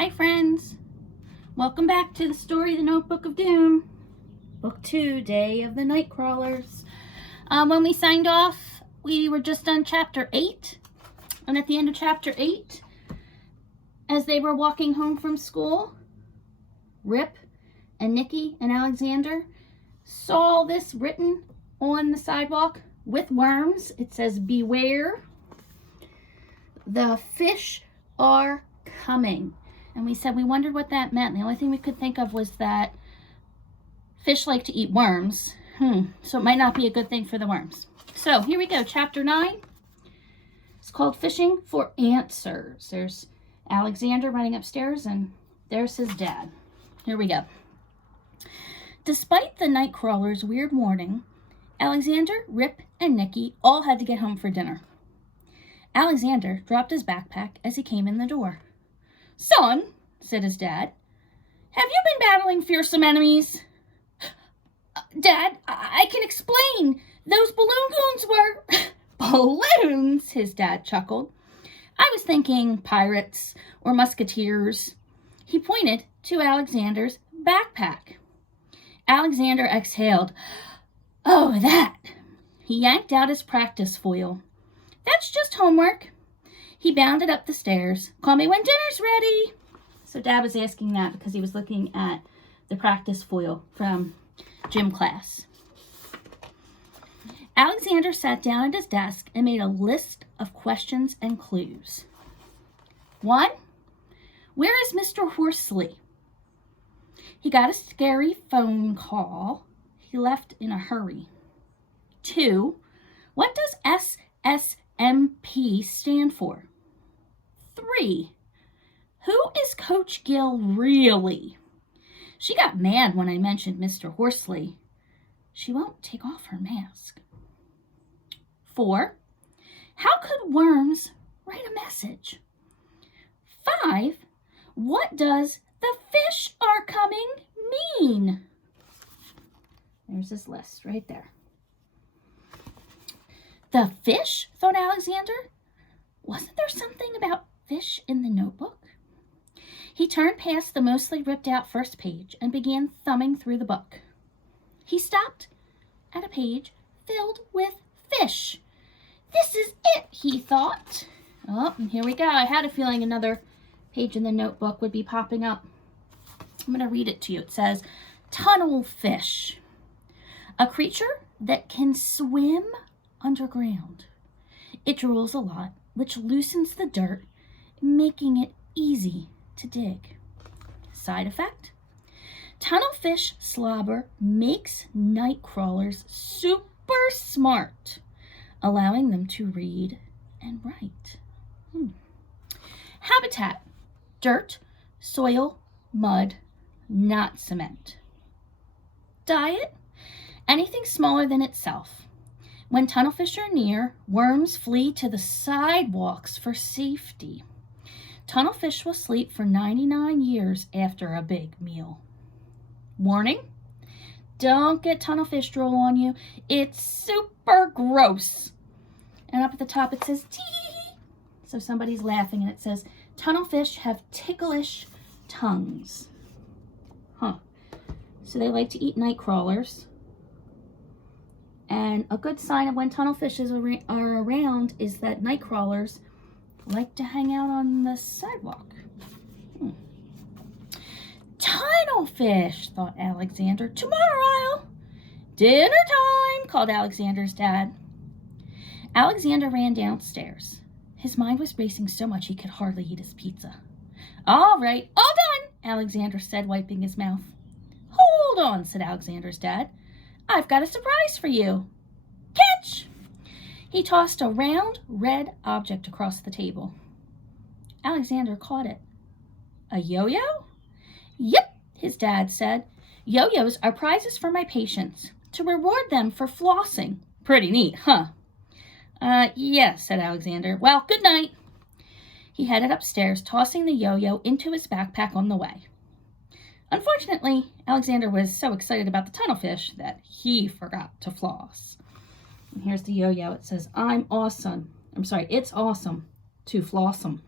Hi friends, welcome back to the story The Notebook of Doom, Book 2, Day of the Nightcrawlers. When we signed off, we were just on Chapter 8, and at the end of Chapter 8, as they were walking home from school, Rip and Nikki and Alexander saw this written on the sidewalk with worms. It says, "Beware, the fish are coming." And we said we wondered what that meant. The only thing we could think of was that fish like to eat worms. So it might not be a good thing for the worms. So here we go, Chapter 9. It's called Fishing for Answers. There's Alexander running upstairs, and there's his dad. Here we go. Despite the Nightcrawler's weird warning, Alexander, Rip, and Nikki all had to get home for dinner. Alexander dropped his backpack as he came in the door. "Son," said his dad, "have you been battling fearsome enemies?" "Dad, I can explain. Those balloon goons were..." "Balloons?" his dad chuckled. "I was thinking pirates or musketeers." He pointed to Alexander's backpack. Alexander exhaled. "Oh, that." He yanked out his practice foil. "That's just homework." He bounded up the stairs. "Call me when dinner's ready." So Dad was asking that because he was looking at the practice foil from gym class. Alexander sat down at his desk and made a list of questions and clues. 1. Where is Mr. Horsley? He got a scary phone call. He left in a hurry. 2. What does SSMP stand for? 3. Who is Coach Gill really? She got mad when I mentioned Mr. Horsley. She won't take off her mask. 4. How could worms write a message? 5. What does "the fish are coming" mean? There's this list right there. The fish, thought Alexander. Wasn't there something about fish in the notebook? He turned past the mostly ripped out first page and began thumbing through the book. He stopped at a page filled with fish. "This is it," he thought. Oh, and here we go. I had a feeling another page in the notebook would be popping up. I'm going to read it to you. It says, "Tunnel fish, a creature that can swim underground. It drools a lot, which loosens the dirt, making it easy to dig. Side effect: tunnelfish slobber makes night crawlers super smart, allowing them to read and write. Habitat: dirt, soil, mud, not cement. Diet: anything smaller than itself. When tunnelfish are near, worms flee to the sidewalks for safety. Tunnelfish will sleep for 99 years after a big meal. Warning: don't get tunnelfish drool on you. It's super gross." And up at the top it says, "tee." So somebody's laughing, and it says, "Tunnelfish have ticklish tongues." So they like to eat night crawlers. And a good sign of when tunnelfishes are around is that night crawlers like to hang out on the sidewalk. "Tunnelfish," thought Alexander. "Tomorrow." "Dinner time," called Alexander's dad. Alexander ran downstairs. His mind was racing so much he could hardly eat his pizza. "All right, all done," Alexander said, wiping his mouth. "Hold on," said Alexander's dad. "I've got a surprise for you. Catch!" He tossed a round, red object across the table. Alexander caught it. "A yo-yo?" "Yep," his dad said. "Yo-yos are prizes for my patients, to reward them for flossing. Pretty neat, huh?" Yes," said Alexander. "Well, good night." He headed upstairs, tossing the yo-yo into his backpack on the way. Unfortunately, Alexander was so excited about the tunnelfish that he forgot to floss. And here's the yo-yo. It says, it's awesome to floss 'em."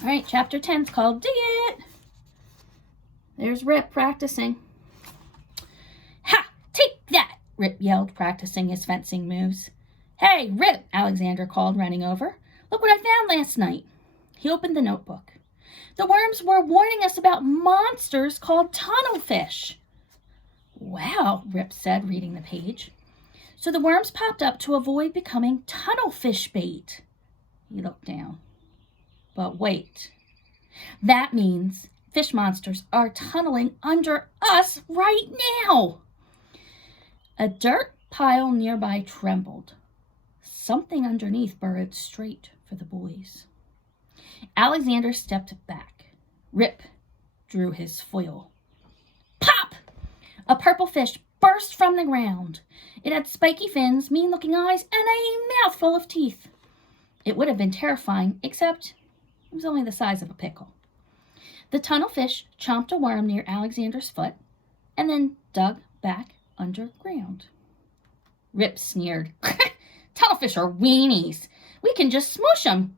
All right, chapter 10 is called Dig It. There's Rip practicing. Ha! Take that! Rip yelled, practicing his fencing moves. Hey, Rip, Alexander called, running over. Look what I found last night. He opened the notebook. The worms were warning us about monsters called tunnelfish. Wow, Rip said, reading the page. So the worms popped up to avoid becoming tunnelfish bait. He looked down. But wait. That means fish monsters are tunneling under us right now. A dirt pile nearby trembled. Something underneath burrowed straight for the boys. Alexander stepped back. Rip drew his foil. Pop! A purple fish burst from the ground. It had spiky fins, mean-looking eyes, and a mouthful of teeth. It would have been terrifying, except it was only the size of a pickle. The tunnel fish chomped a worm near Alexander's foot and then dug back underground. Rip sneered. Tunnelfish are weenies. We can just smoosh them.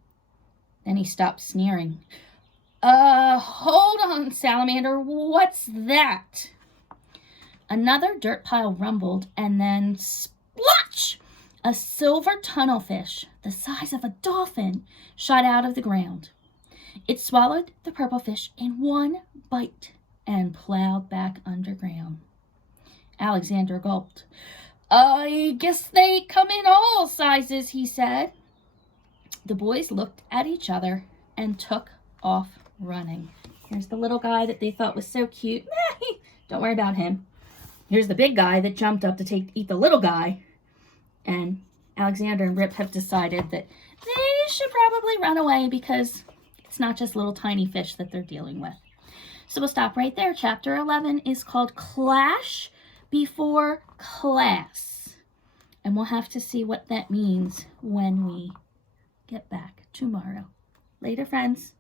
Then he stopped sneering. Hold on, Salamander. What's that? Another dirt pile rumbled, and then splotch! A silver tunnelfish, the size of a dolphin, shot out of the ground. It swallowed the purple fish in one bite and plowed back underground. Alexander gulped. I guess they come in all sizes, he said. The boys looked at each other and took off running. Here's the little guy that they thought was so cute. Don't worry about him. Here's the big guy that jumped up to eat the little guy. And Alexander and Rip have decided that they should probably run away because it's not just little tiny fish that they're dealing with. So we'll stop right there. Chapter 11 is called Clash Before Class. And we'll have to see what that means when we get back tomorrow. Later, friends.